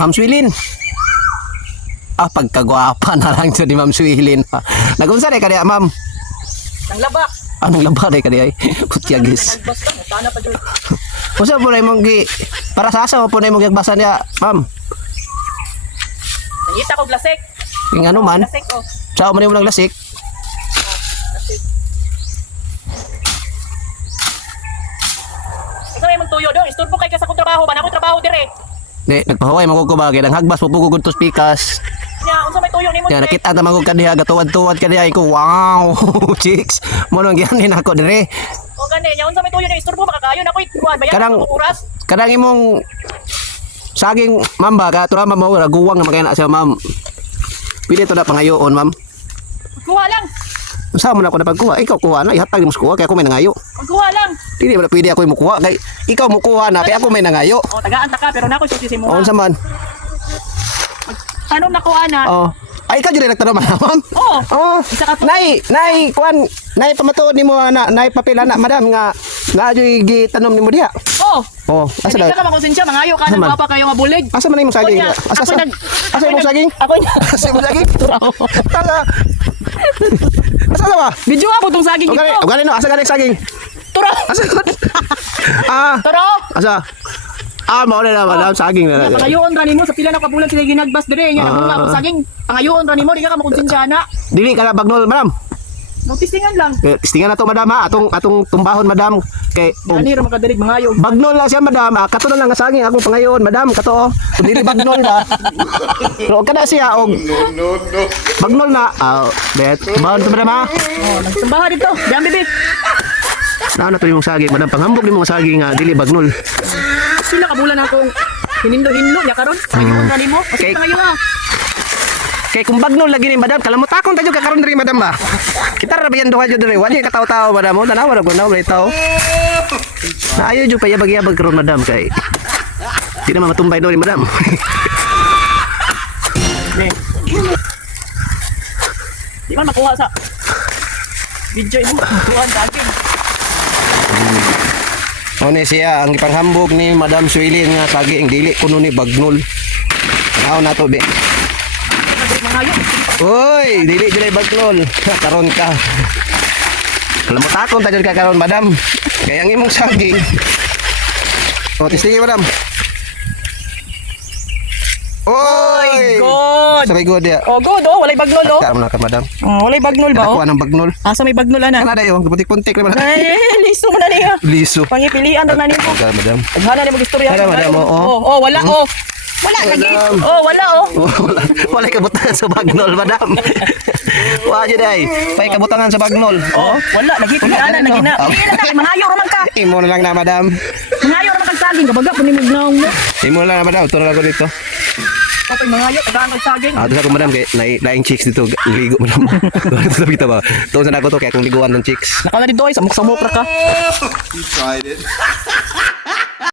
Ma'am Swilin. Ah, pagkagwapa na lang siya ni Ma'am Swilin. Nagunsa rin kaniya, ma'am. Ang laba. Anong laba rin kaniya? Putyagis. Nagbasta mo. Tana pa dyan. Usa po na imong gi para sa asa mo po na imong gigbasa niya, ma'am. Nangita ko glasek. Ing ano man, Glasek oh. sao man naglasik. Glasek. Ikaw ay magtuyo doon. Isturbo kay ka sa kong trabaho. Ba na akong trabaho dire. Ni nagpahuway man ko bagay ang hagbas mo pugugod to pikas. Nya, unsa may tuyo nimo Ya nakita na magug kadiha gatuwad-tuwad kadiha ko wow chicks mo nang gihanin ako dire. O gani, nya unsa may tuyo ni isturbo makakayo na ko ikuan bayan Kanang- ko oras. Kadang imong saging mamba ka tura mamo raguwang na makaya na siya ma'am. Pili to na pangayoon ma'am. Kuha lang. Usa mo na ako na pagkuha, ikaw kuha na ihatag mo sa kuha kaya ako may nangayo. Kuha lang. Dili mo na pwede ako mo kuha kay ikaw mo kuha na kaya ako may nangayo. O tagaan ta ka pero nako susi mo. Unsa man? Anong nakuha na? Oh. Ay ka jud nagtanong man ma'am. Oo. Oh, Isa ka po. nay, nay, kwan, nay pamatuod nimo na, nay papel ana, madam nga nga joy gitanom nimo diha. Oh. Oh, asa na? ka makonsensya, mangayo ka Asa ng man? papa kayo nga bulig. Asa man imong saging? Asa Asa ako imong saging? Ako na. Asa imong saging? Tala. Asa ba? Video mo tong saging O gani, ito. o gani no, asa gani saging? Turo. Asa? ah, Turo. asa? Ah, mao na na, madam, saging na. Pangayoon ra nimo sa pila na kabulan sila ginagbas dire nya Ah. nabunga saging. Pangayoon ra nimo di ka makonsensya na. Dili ka na bagnol, madam. Notisingan lang. Eh, Tistingan na to, madam ha, atong atong tumbahon, madam. Kay Ani ra makadirig mangayo. Bagnol lang siya, madam. Ah, kato na lang nga saging akong pangayon, madam. Kato, oh. Kung dili bagnol na. Pero kada siya, og no, no. bagnol na. Ah, bet. Baon to, madam, ha? Oh, nagsambaha dito. Diyan bibi. Saan na to yung saging, madam? Panghambog ni mga saging, nga, dili bagnol. Pila kabulan akong hinindo-hindo nya karon. Pangayoon ra nimo. Kasi Okay. pangayo ah. Kay kung bagnol lagi ni madam, kalamot akong tayo kakaroon diri, madam, ba? Kita ra biyan duha jud diri. Yung kataw-taw, madam. Oh, tanaw, wala ko na, wala itaw. Na ayo jud pa yabag-yabag karon, madam, kay Di naman matumbay doon ni madam. Di man makuha sa video mo. Tuan saging. O ni siya, ang ipanghambog ni Madam Suilin nga saging dili kuno ni bagnol. Aw na to, be. Uy, dili dili bagnol. Ha, Karon ka. Kalamot akong tayo ka karon, madam. Kaya ang imong saging. O, tistingin, madam. Oy! God. Sa may good ya. Oh, good oh, walay bagnol oh. Karam na ka, madam. Oh, walay bagnol ba oh? Nakuha ng bagnol. Asa may bagnol ana? Kana dayo, putik-puntik naman. Ay, listo mo na niya. Liso. Pangipilian ra na nimo. Ka, madam. Paghana ni mo istorya. Wala, madam, oo. Oh, oh, wala oh. Wala lagi. Oh, wala oh. wala, wala kabutangan sa bagnol, madam. Wa jud ay. Pay kabutangan sa bagnol. Oh, wala lagi pilian na gina. Oh. Pilian na mangayo ra man ka. Imo na lang na, madam. Mangayo ra man kag saging kabaga po ni mugnaong mo. Imo na lang na, madam. Turo na ko dito. Kapay mangayo tagaan kag saging. Ah, ako, madam. Kay, laing chicks dito. Ligo, madam. Ito kita ba? Tuon sa ako to. Kaya kung liguan ng chicks. Naka na dito ay samok-samok ra ka. You tried it.